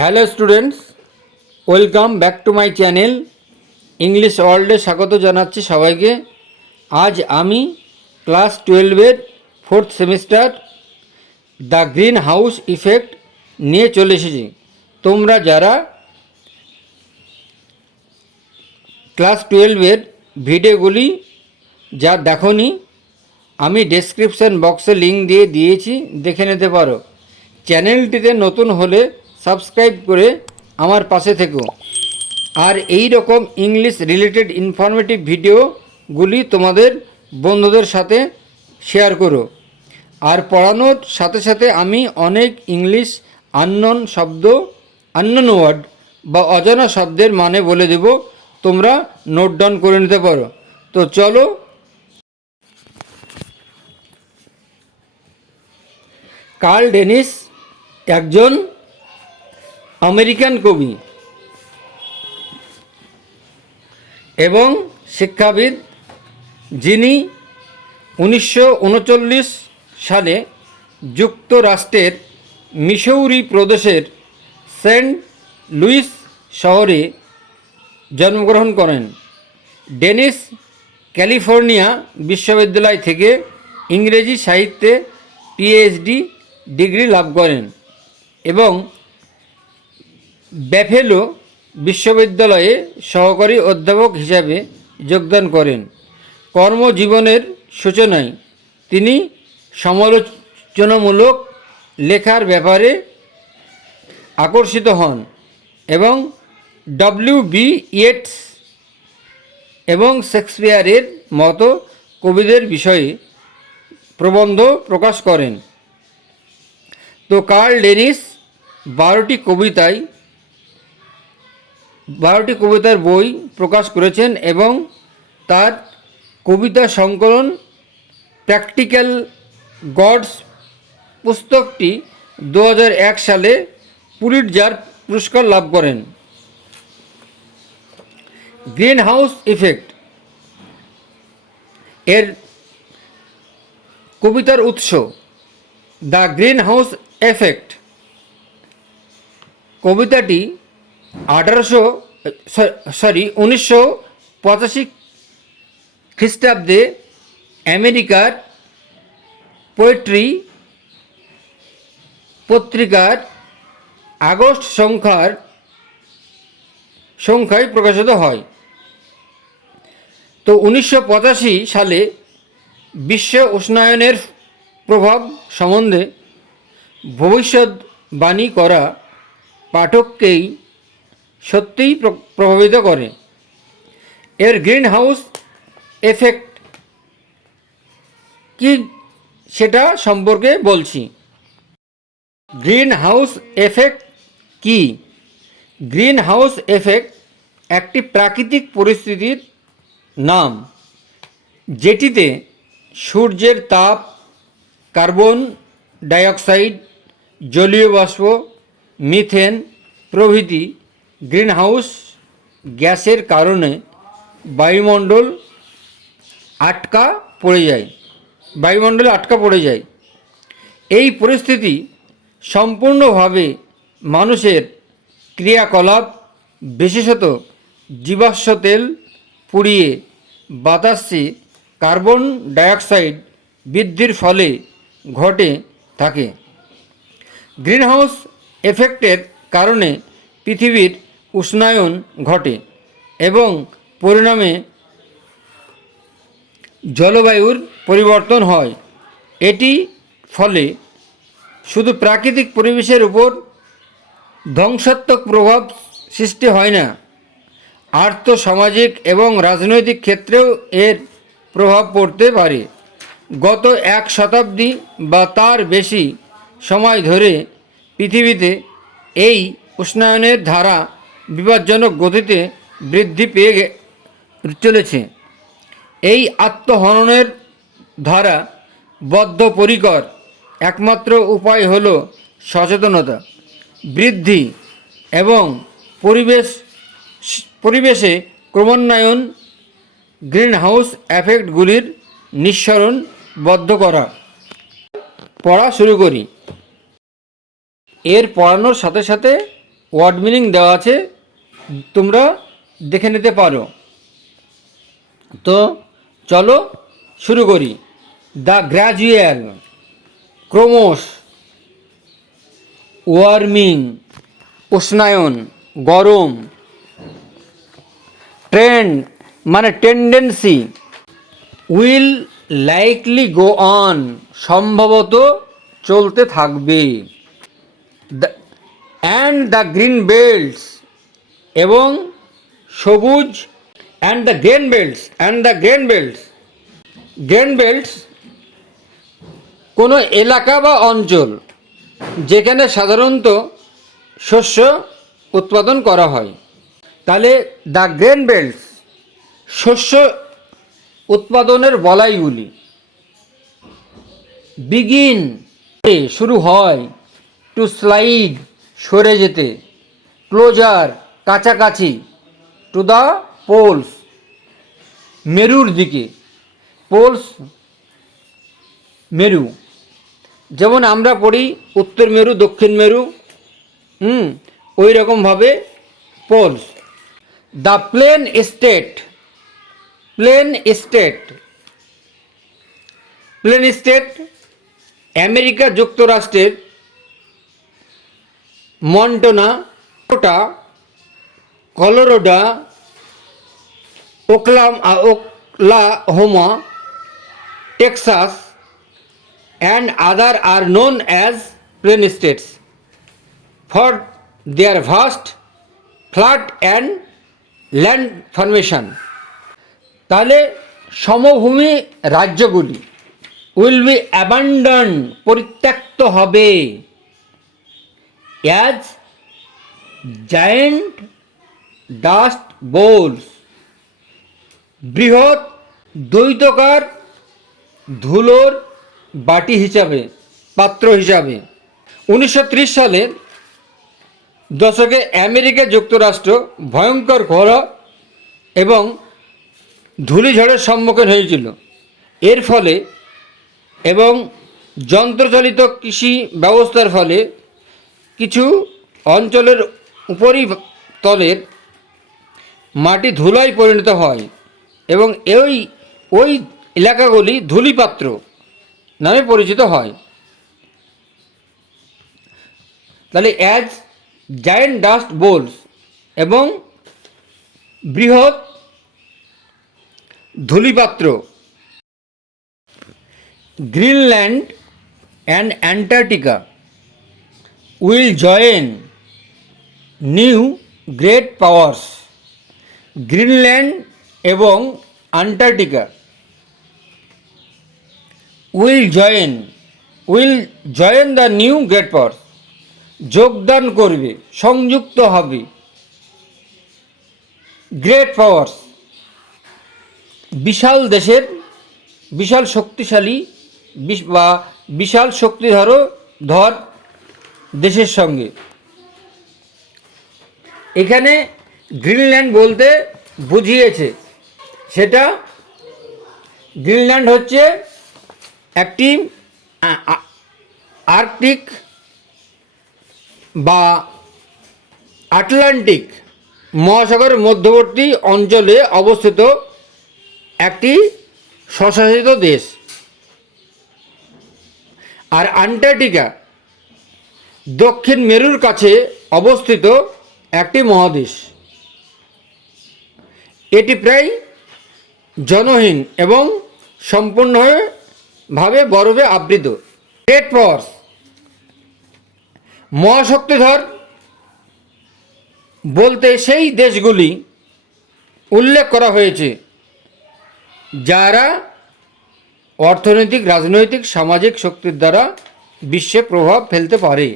Hello students, welcome back to my channel English ওয়ার্ল্ডে স্বাগত জানাচ্ছি সবাইকে। আজ আমি ক্লাস 12-এর 4th semester the greenhouse effect নিয়ে চলে এসেছি। তোমরা যারা ক্লাস 12-এর ভিডিওগুলি যা দেখোনি, আমি ডেসক্রিপশন বক্সে লিঙ্ক দিয়ে দিয়েছি, দেখে নিতে পারো। চ্যানেলটিতে নতুন হলে সাবস্ক্রাইব করে আমার পাশে থেকো, আর এই রকম ইংলিশ রিলেটেড ইনফরমেটিভ ভিডিওগুলি তোমাদের বন্ধুদের সাথে শেয়ার করো। আর পড়ানোর সাথে সাথে আমি অনেক ইংলিশ আননোন ওয়ার্ড বা অজানা শব্দের মানে বলে দেব, তোমরা নোট ডাউন করে নিতে পারো। তো চলো, কার্ল ডেনিস একজন আমেরিকান কবি এবং শিক্ষাবিদ, যিনি 1939 সালে যুক্তরাষ্ট্রের মিসৌরি প্রদেশের সেন্ট লুইস শহরে জন্মগ্রহণ করেন। ডেনিস ক্যালিফোর্নিয়া বিশ্ববিদ্যালয় থেকে ইংরেজি সাহিত্যে পিএইচডি ডিগ্রি লাভ করেন এবং ব্যাফেলো বিশ্ববিদ্যালয়ে সহকারী অধ্যাপক হিসাবে যোগদান করেন। কর্মজীবনের সূচনায় তিনি সমালোচনামূলক লেখার ব্যাপারে আকর্ষিত হন এবং ডব্লিউ.বি. ইয়েটস এবং শেক্সপিয়ারের মতো কবিদের বিষয়ে প্রবন্ধ প্রকাশ করেন। তো কার্ল ডেনিস 12টি কবিতার বই প্রকাশ করেছেন এবং তার কবিতা সংকলন প্র্যাকটিক্যাল গডস পুস্তকটি 2001 সালে পুলিৎজার পুরস্কার লাভ করেন। গ্রিন হাউস ইফেক্ট এর কবিতার উৎস দ্য গ্রিন হাউস এফেক্ট। কবিতাটি 1985 খ্রিস্টাব্দে আমেরিকার পোয়েট্রি পত্রিকার আগস্ট সংখ্যায় প্রকাশিত হয়। তো 1985 সালে বিশ্ব উষ্ণায়নের প্রভাব সম্বন্ধে ভবিষ্যৎবাণী করা পাঠককেই সত্যিই প্রভাবিত করে। এর গ্রিন হাউস এফেক্ট কি সেটা সম্পর্কে বলছি। গ্রিন হাউস এফেক্ট কি? গ্রিন হাউস এফেক্ট একটি প্রাকৃতিক পরিস্থিতির নাম, যেটিতে সূর্যের তাপ, কার্বন ডাইঅক্সাইড, জলীয় বাষ্প, মিথেন প্রভৃতি গ্রিনহাউস গ্যাসের কারণে বায়ুমণ্ডলে আটকা পড়ে যায়। এই পরিস্থিতি সম্পূর্ণভাবে মানুষের ক্রিয়াকলাপ, বিশেষত জীবাশ্ম তেল পুড়িয়ে বাতাসে কার্বন ডাইঅক্সাইড বৃদ্ধির ফলে ঘটে থাকে। গ্রিনহাউস এফেক্টের কারণে পৃথিবীর উষ্ণায়ন ঘটে এবং পরিণামে জলবায়ুর পরিবর্তন হয়। এটি ফলে শুধু প্রাকৃতিক পরিবেশের উপর ধ্বংসাত্মক প্রভাব সৃষ্টি হয় না, আর্থসামাজিক এবং রাজনৈতিক ক্ষেত্রেও এর প্রভাব পড়তে পারে। গত 1 শতাব্দী বা তার বেশি সময় ধরে পৃথিবীতে এই উষ্ণায়নের ধারা বিপজ্জনক গতিতে বৃদ্ধি পেয়ে চলেছে। এই আত্মহননের ধারা বদ্ধপরিকর একমাত্র উপায় হল সচেতনতা বৃদ্ধি এবং পরিবেশে ক্রমান্বয়ন গ্রিনহাউস এফেক্টগুলির নিঃসরণ বন্ধ করা। পড়া শুরু করি। এর পড়ানোর সাথে সাথে ওয়ার্ড মিনিং দেওয়া আছে, তোমরা দেখে নিতে পারো। তো চলো শুরু করি। দ্য গ্র্যাজুয়াল, ক্রমশ, ওয়ার্মিং, উষ্ণায়ন, গরম, ট্রেন্ড মানে tendency, will likely go on সম্ভবত চলতে থাকবে, অ্যান্ড দ্য গ্রিন বেল্টস এবং সবুজ, and the grain belts, grain belts কোনো এলাকা বা অঞ্চল যেখানে সাধারণত শস্য উৎপাদন করা হয়। তাহলে দ্য গ্রেন বেল্টস শস্য উৎপাদনের বলাইগুলি। বিগিন শুরু হয়, টু স্লাইড সরে যেতে, ক্লোজার কাছাকাছি, টু দ্য পোলস মেরুর দিকে, পোলস মেরু, যেমন আমরা পড়ি উত্তর মেরু দক্ষিণ মেরু, ওই রকমভাবে poles. The plain state, plain state, plain state America যুক্তরাষ্ট্রের Montana, Colorado, Oklahoma, Texas and other are known as plain states for their vast flat and land formation. তাহলে সমভূমি রাজ্যগুলি উইল বি অ্যাবান্ডন পরিত্যক্ত হবে, অ্যাজ জায়েন্ট ডাস্ট বোলস বৃহৎ দ্বৈতকার ধুলোর বাটি হিসাবে, পাত্র হিসাবে। 1930 সালের দশকে আমেরিকা যুক্তরাষ্ট্র ভয়ঙ্কর খরা এবং ধূলিঝড়ের সম্মুখীন হয়েছিল। এর ফলে এবং যন্ত্রচালিত কৃষি ব্যবস্থার ফলে কিছু অঞ্চলের উপরিতলের মাটি ধুলায় পরিণত হয় এবং ওই এলাকাগুলি ধূলিপাত্র নামে পরিচিত হয়। তাহলে অ্যাজ জায়েন্ট ডাস্ট বোলস এবং বৃহৎ ধূলিপাত্র। Greenland and Antarctica will join new great powers. Greenland এবং Antarctica will join the new great power যোগদান করবে, সংযুক্ত হবে। গ্রেট পাওয়ার্স বিশাল দেশের, বিশাল শক্তিশালী বা বিশাল শক্তিধর দেশের সঙ্গে। এখানে গ্রিনল্যান্ড বলতে বুঝিয়েছে, সেটা গ্রিনল্যান্ড হচ্ছে একটি আর্কটিক বা আটলান্টিক মহাসাগরের মধ্যবর্তী অঞ্চলে অবস্থিত একটি স্বশাসিত দেশ। আর অ্যান্টার্কটিকা দক্ষিণ মেরুর কাছে অবস্থিত একটি মহাদেশ। এটি প্রায় জনহীন এবং সম্পূর্ণভাবে বরফে আবৃত। গ্রেট পাওয়ার্স মহাশক্তিধর বলতে সেই দেশগুলি উল্লেখ করা হয়েছে যারা অর্থনৈতিক, রাজনৈতিক, সামাজিক শক্তির দ্বারা বিশ্বে প্রভাব ফেলতে পারে।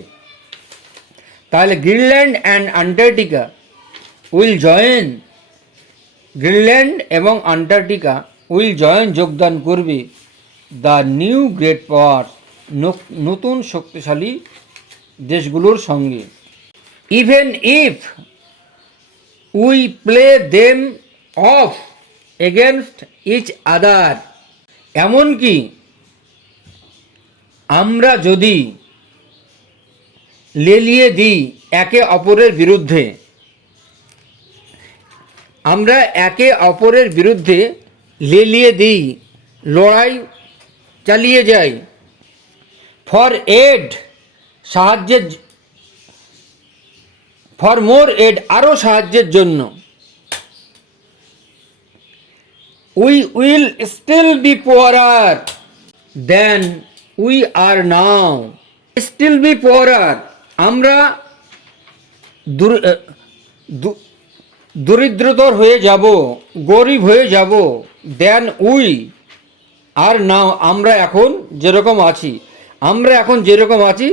তাহলে Greenland and Antarctica will join, Greenland এবং অ্যান্টার্কটিকা উইল জয়েন যোগদান করবে দ্য নিউ গ্রেট পাওয়ার নতুন শক্তিশালী দেশগুলোর সঙ্গে। Even if we play them off against each other, এমনকি আমরা যদি লেলিয়ে দিই একে অপরের বিরুদ্ধে, আমরা একে অপরের বিরুদ্ধে লেলিয়ে দিই, লড়াই চালিয়ে যাই। ফর এড, সাহায্যের, ফর মোর এড, আরও সাহায্যের জন্য। We will still be poorer than we are now. Still be poorer, আমরা দরিদ্রতর হয়ে যাব, গরিব হয়ে যাব, দেন উই আর নাও, আমরা এখন যেরকম আছি, আমরা এখন যেরকম আছি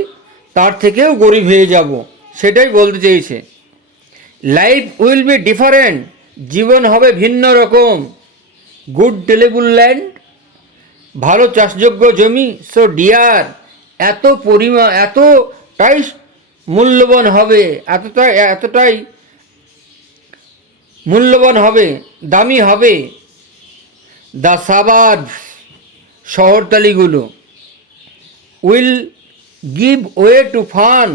তার থেকেও গরিব হয়ে যাব, সেটাই বলতে চেয়েছে। লাইফ উইল বি ডিফারেন্ট, জীবন হবে ভিন্ন রকম। গুড টেলেবল ল্যান্ড, ভালো চাষযোগ্য জমি, সো ডিয়ার, এতটাই মূল্যবান হবে, এতটাই মূল্যবান হবে, দামি হবে। দ্য সাবার্বস, শহরতলিগুলো। Will give way to fun,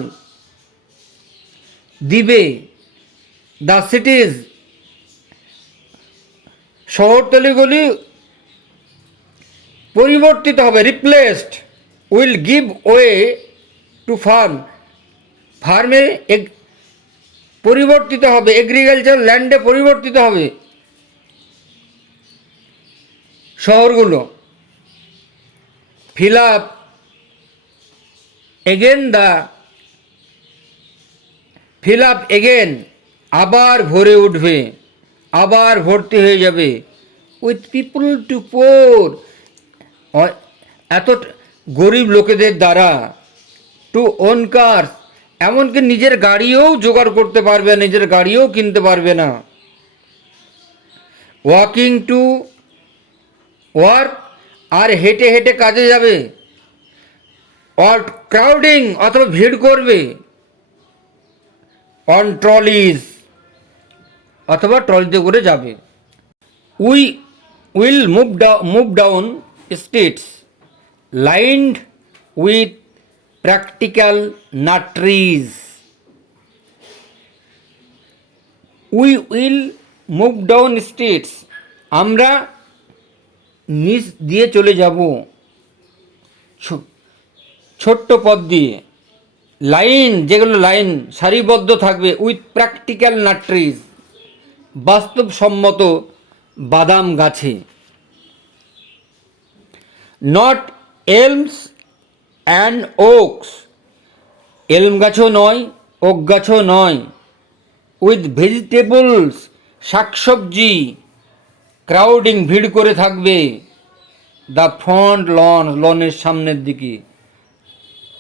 দিবে। দ্য সিটিজ, শহরতলিগুলি পরিবর্তিত হবে, replaced. Will give way to farm, ফার্মে পরিবর্তিত হবে, এগ্রিকালচার ল্যান্ডে পরিবর্তিত হবে শহরগুলো। Fill up again fill up again, আবার ভরে উঠবে, আবার ভর্তি হয়ে যাবে। উইথ পিপল টু পোর, এত গরিব লোকেদের দ্বারা। টু ওন কার্স, এমনকি নিজের গাড়িও জোগাড় করতে পারবে না, নিজের গাড়িও কিনতে পারবে না। ওয়াকিং টু ওয়ার্ক, আর হেঁটে হেঁটে কাজে যাবে। অর ক্রাউডিং, অথবা ভিড় করবে। অন ট্রলিজ, অথবা ট্রলিতে করে যাবে। We will move down streets lined with practical nut trees. We will move down streets, আমরা নিচ দিয়ে চলে যাব, ছোট্ট পথ দিয়ে। লাইন, যেগুলো লাইন সারিবদ্ধ থাকবে, উইথ প্র্যাকটিক্যাল নাট ট্রিজ, বাস্তবসম্মত বাদাম গাছে। নট এলমস অ্যান্ড ওকস, এলম গাছও নয়, ওক গাছও নয়। উইথ ভেজিটেবলস, শাকসবজি, ক্রাউডিং, ভিড় করে থাকবে। দ্য ফ্রন্ট লন, লনের সামনের দিকে,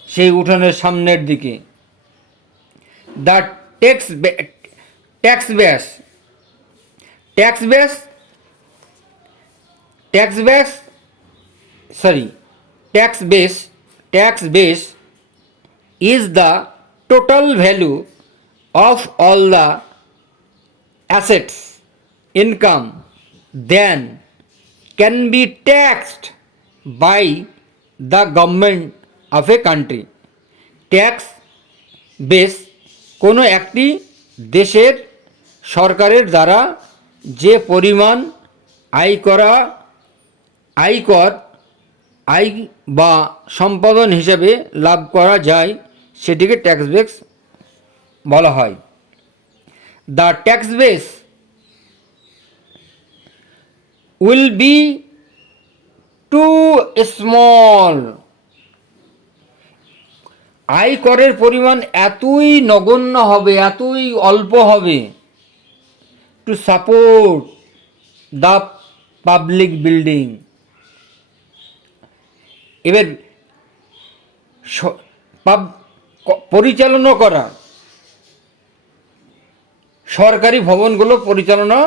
সেই উঠোনের সামনের দিকে। The tax base, tax base, tax base, tax base is the total value of all the assets, income, then can be taxed by the government of a country. Tax base, কোনো একটি দেশের সরকারের দ্বারা যে পরিমাণ আয় বা সম্পাদন হিসেবে লাভ করা যায়, সেটিকে ট্যাক্স বেস বলা হয়। The tax base will be too small, আয়করের পরিমাণ এতই নগণ্য হবে, এতই অল্প হবে, to support the public building. এবার পরিচালনা করা, সরকারি ভবনগুলো পরিচালনা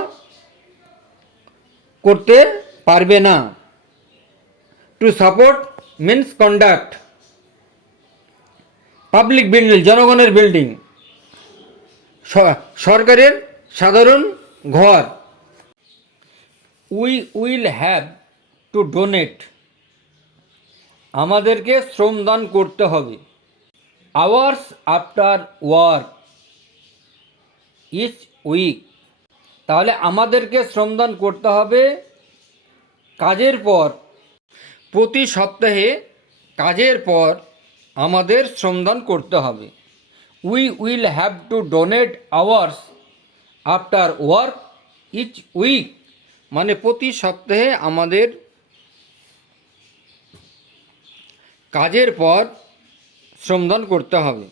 করতে পারবে না। To support means conduct public building, জনগণের বিল্ডিং, সরকারের সাধারণ ঘর। We will have to donate, আমাদেরকে শ্রমদান করতে হবে। Hours after work, each week. তাহলে আমাদেরকে শ্রমদান করতে হবে কাজের পর, প্রতি সপ্তাহে কাজের পর আমাদের শ্রমদান করতে হবে। We will have to donate hours after work each week, মানে প্রতি সপ্তাহে আমাদের কাজের পর শ্রমদান করতে হবে।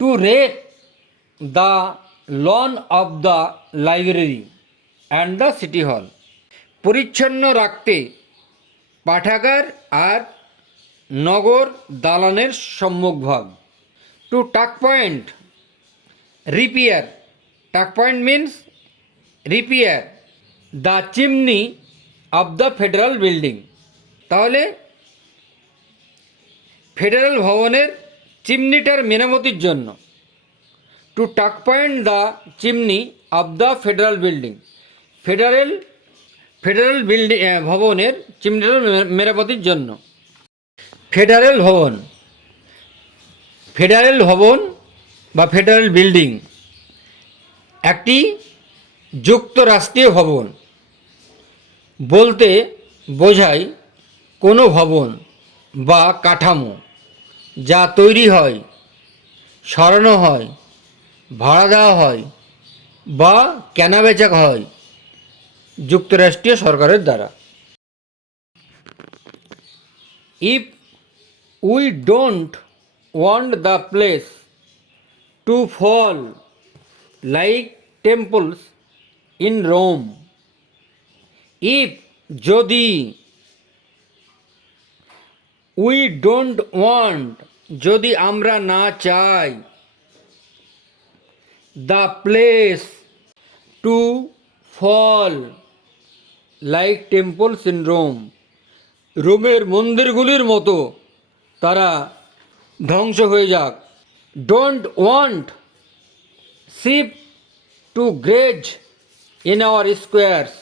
To rake the lawn of the library and the city hall, পরিচ্ছন্ন রাখতে পাঠাগার আর নগর দালানের সম্মুখভাগ। To tuck point repair, tuck point means repair the chimney of the federal building, তাহলে ফেডারেল ভবনের চিমনিটার মেরামতির জন্য। To tuck point the chimney of the federal building, federal building ভবনের চিমনিটার মেরামতির জন্য। ফেডারেল ভবন বা ফেডারেল বিল্ডিং একটি যুক্তরাষ্ট্রীয় ভবন বলতে বোঝায় কোনো ভবন বা কাঠামো যা তৈরি হয়, সরানো হয়, ভাড়া দেওয়া হয় বা কেনাবেচা হয় যুক্তরাষ্ট্রীয় সরকারের দ্বারা। If we don't want the place to fall like temples in Rome, if যদি, উই ডোন্ট ওয়ান্ট যদি আমরা না চাই, the place to fall like temples in Rome, রোমের মন্দিরগুলির মতো তারা ধ্বংস হয়ে যাক। Don't want sheep to graze in our squares,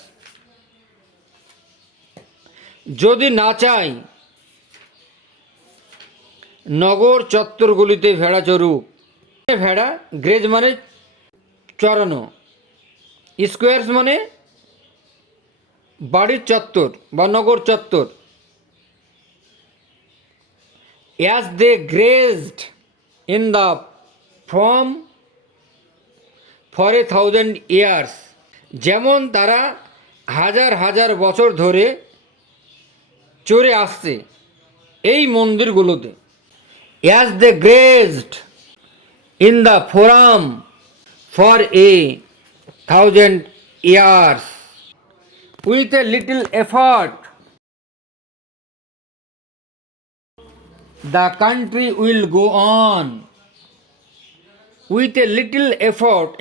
যদি না চাই নগর চত্বরগুলিতে ভেড়া চড়ুক। ভেড়া, গ্রেজ মানে চড়ানো, স্কোয়ার্স মানে বাড়ির চত্বর বা নগর চত্বর। As they grazed in the form for 1000 years, যেমন তারা হাজার হাজার বছর ধরে চড়ে আসছে এই মন্দিরগুলোতে। As they grazed in the forum for 1000 years with a little effort, the country will go on. With a little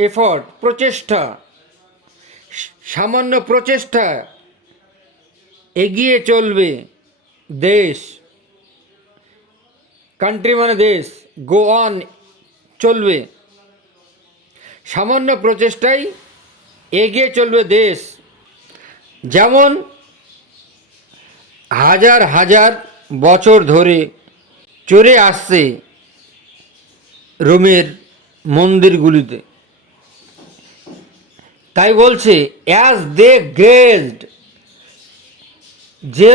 effort প্রচেষ্টা, সামান্য প্রচেষ্টা এগিয়ে চলবে দেশ। কান্ট্রি মানে দেশ, গো অন চলবে, সামান্য প্রচেষ্টায় এগিয়ে চলবে দেশ। যেমন হাজার হাজার বছর ধরে চলে আসছে রোমের মন্দিরগুলিতে। তাই বলছে অ্যাজ দে গ্রেজড, যে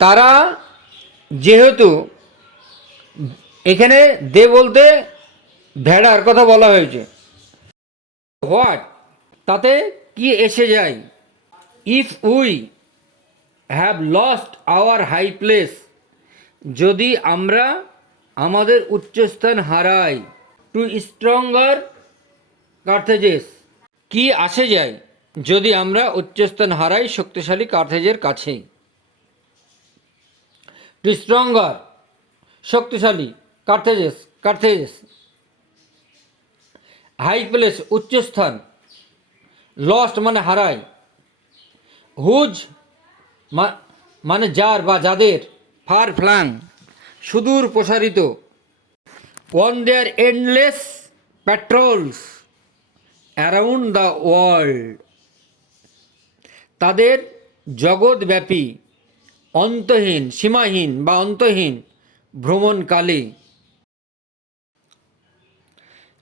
তারা, যেহেতু এখানে দে বলতে ভেড়ার কথা বলা হয়েছে। হোয়াট, তাতে কি এসে যায়। If we have lost our high place, যদি আমরা আমাদের উচ্চস্থান হারাই। টু স্ট্রঙ্গার কার্থেজেস, কি আসে যায় যদি আমরা উচ্চস্থান হারাই শক্তিশালী কার্থেজের কাছে। টু স্ট্রঙ্গার শক্তিশালী, কার্থেজেস হাই প্লেস উচ্চস্থান, লস্ট মানে হারায়, হুজ মানে যার বা যাদের, ফার ফ্লাং সুদূর প্রসারিত, on their endless patrols around the world, তাদের জগৎব্যাপী অন্তহীন, সীমাহীন বা অন্তহীন ভ্রমণকালে।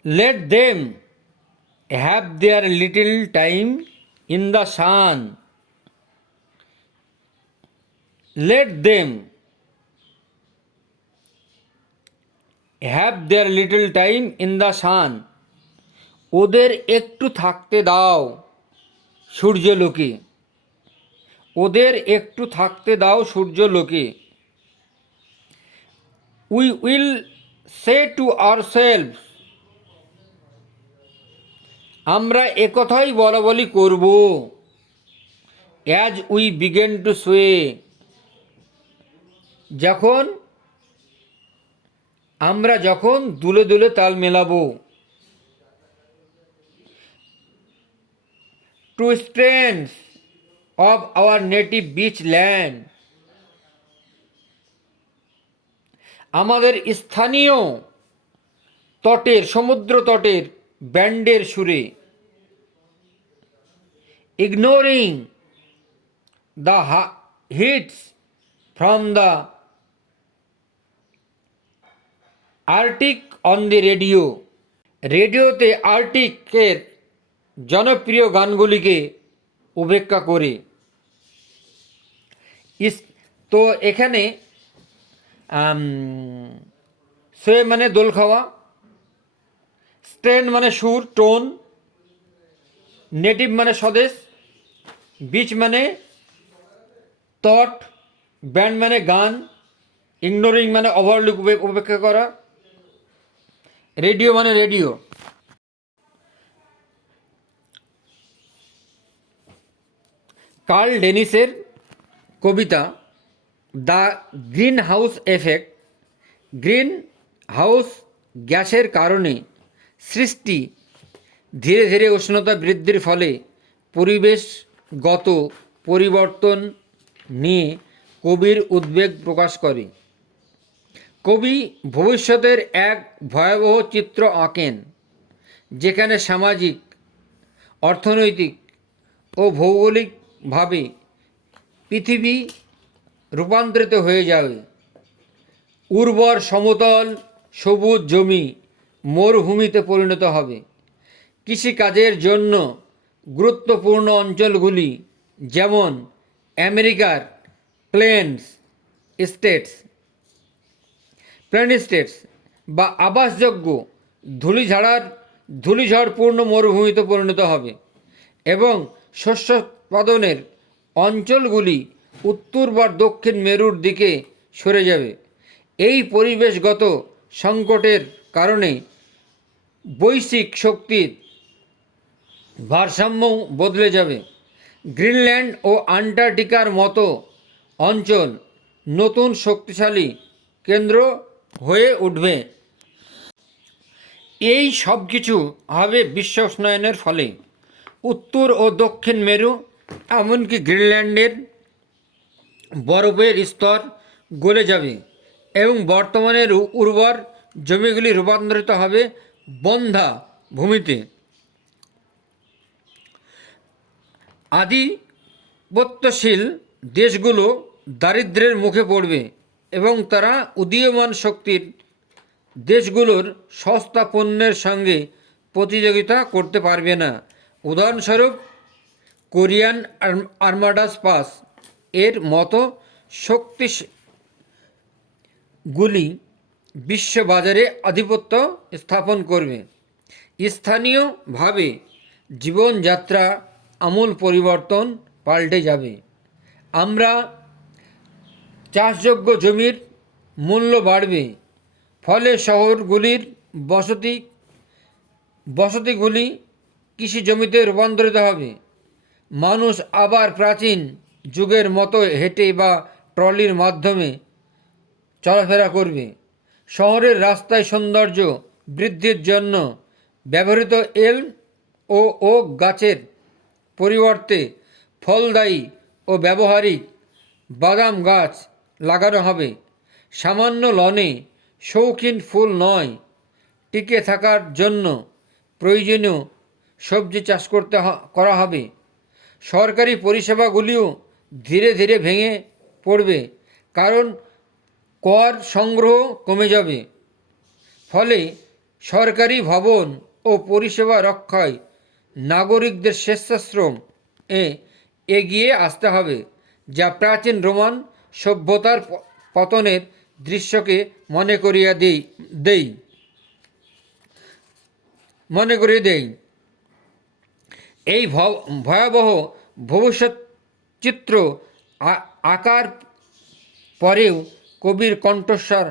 Let them have their little time in the sun. Let them have their little time in the sun. ওদের একটু থাকতে দাও সূর্যলোকে। ওদের একটু থাকতে দাও সূর্যলোকে। We will say to ourselves, আমরা একথাই বলাবলি করব। As we begin to sway, আমরা যখন দুলে দুলে তাল মেলাবো। To strands of our native beach land, আমাদের স্থানীয় তটের সমুদ্র তটের ব্যান্ডের সুরে। Ignoring the hits from the Arctic on the radio, রেডিওতে আর্কটিকের জনপ্রিয় গানগুলিকে উপেক্ষা করে। তো এখানে সে মানে দোল খাওয়া, স্ট্রেন মানে সুর টোন, নেটিভ মানে স্বদেশ, বিচ মানে তট, ব্যান্ড মানে গান, ইগনোরিং মানে ওভারলুক উপেক্ষা করা, রেডিও মানে রেডিও। কার্ল ডেনিসের কবিতা the greenhouse effect, greenhouse গ্যাসের কারণে সৃষ্টি ধীরে ধীরে উষ্ণতা বৃদ্ধির ফলে পরিবেশগত পরিবর্তন নিয়ে কবির উদ্বেগ প্রকাশ করে। কবি ভবিষ্যতের এক ভয়াবহ চিত্র আঁকেন যেখানে সামাজিক, অর্থনৈতিক ও ভৌগোলিকভাবে পৃথিবী রূপান্তরিত হয়ে যাবে। উর্বর সমতল সবুজ জমি মরুভূমিতে পরিণত হবে। কৃষিকাজের জন্য গুরুত্বপূর্ণ অঞ্চলগুলি যেমন আমেরিকার প্লেনস স্টেটস বা আবাসযোগ্য ধূলিঝড়পূর্ণ মরুভূমিতে পরিণত হবে এবং শস্য উৎপাদনের অঞ্চলগুলি উত্তর বা দক্ষিণ মেরুর দিকে সরে যাবে। এই পরিবেশগত সংকটের কারণে বৈশ্বিক শক্তির ভারসাম্য বদলে যাবে। গ্রিনল্যান্ড ও আন্টার্কটিকার মতো অঞ্চল নতুন শক্তিশালী কেন্দ্র হয়ে উঠবে। এই সব কিছু হবে বিশ্ব উষ্ণায়নের ফলে। উত্তর ও দক্ষিণ মেরু এমনকি গ্রিনল্যান্ডের বরফের স্তর গলে যাবে এবং বর্তমানের উর্বর জমিগুলি রূপান্তরিত হবে বন্ধ্যা ভূমিতে। আধিপত্যশীল দেশগুলো দারিদ্র্যের মুখে পড়বে এবং তারা উদীয়মান শক্তির দেশগুলোর সস্তা পণ্যের সঙ্গে প্রতিযোগিতা করতে পারবে না। উদাহরণস্বরূপ কোরিয়ান আর্মাডাস পাস এর মতো শক্তিগুলি বিশ্ববাজারে আধিপত্য স্থাপন করবে। স্থানীয়ভাবে জীবনযাত্রা আমূল পরিবর্তন পাল্টে যাবে। আমরা চাষযোগ্য জমির মূল্য বাড়বে, ফলে শহরগুলির বসতিগুলি কৃষি জমিতে রূপান্তরিত হবে। মানুষ আবার প্রাচীন যুগের মতো হেঁটে বা ট্রলির মাধ্যমে চলাফেরা করবে। শহরের রাস্তায় সৌন্দর্য বৃদ্ধির জন্য ব্যবহৃত এলম ও ওক গাছের পরিবর্তে ফলদায়ী ও ব্যবহারিক বাদাম গাছ লাগানো হবে। সামান্য লনে শৌখিন ফুল নয়, টিকে থাকার জন্য প্রয়োজনীয় সবজি চাষ করা হবে। সরকারি পরিষেবাগুলিও ধীরে ধীরে ভেঙে পড়বে, কারণ কর সংগ্রহ কমে যাবে। ফলে সরকারি ভবন ও পরিষেবা রক্ষায় নাগরিকদের স্বেচ্ছাশ্রম এ এগিয়ে আসতে হবে, যা প্রাচীন রোমান সভ্যতার পতনের দৃশ্যকে মনে করিয়ে দেই। এই ভয়াবহ ভবিষ্যৎ চিত্র আঁকার পরেও কবির কণ্ঠস্বর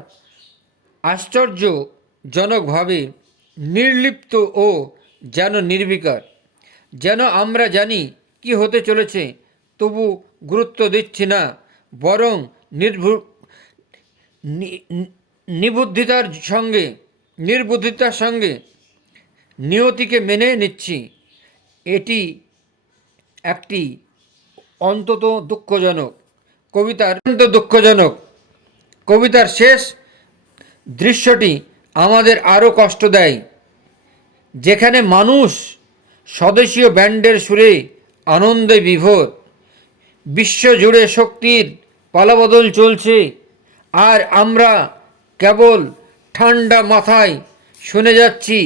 আশ্চর্যজনকভাবে নির্লিপ্ত ও যেন নির্বিকার। যেন আমরা জানি কি হতে চলেছে, তবু গুরুত্ব দিচ্ছি না, বরং নির্বুদ্ধিতার সঙ্গে নিয়তিকে মেনে নিচ্ছি। এটি একটি অত্যন্ত দুঃখজনক কবিতার শেষ দৃশ্যটি আমাদের আরও কষ্ট দেয়, যেখানে মানুষ স্বদেশীয় ব্যান্ডের সুরে আনন্দে বিভোর। বিশ্বজুড়ে শক্তির পালাবদল চলছে, আর আমরা কেবল ঠান্ডা মাথায় শুনে যাচ্ছি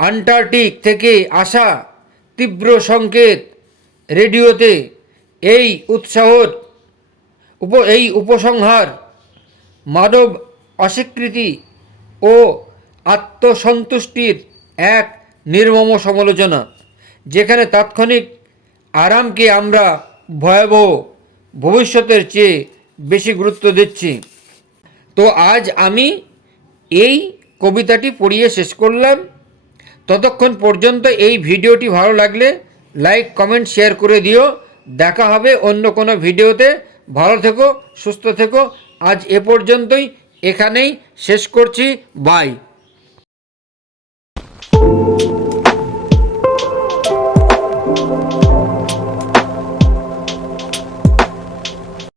আন্টার্কটিক থেকে আসা তীব্র সংকেত রেডিওতে। এই উপসংহার মানব অস্বীকৃতি ও আত্মসন্তুষ্টির এক নির্মম সমালোচনা, যেখানে তাৎক্ষণিক আরামকে আমরা ভয়াবহ ভবিষ্যতের চেয়ে বেশি গুরুত্ব দিচ্ছি। তো আজ আমি এই কবিতাটি পড়িয়ে শেষ করলাম। ততক্ষণ পর্যন্ত এই ভিডিওটি ভালো লাগলে লাইক, কমেন্ট, শেয়ার করে দিও। দেখা হবে অন্য কোনো ভিডিওতে। ভালো থেকো, সুস্থ থেকো। আজ এ পর্যন্তই, এখানেই শেষ করছি। বাই।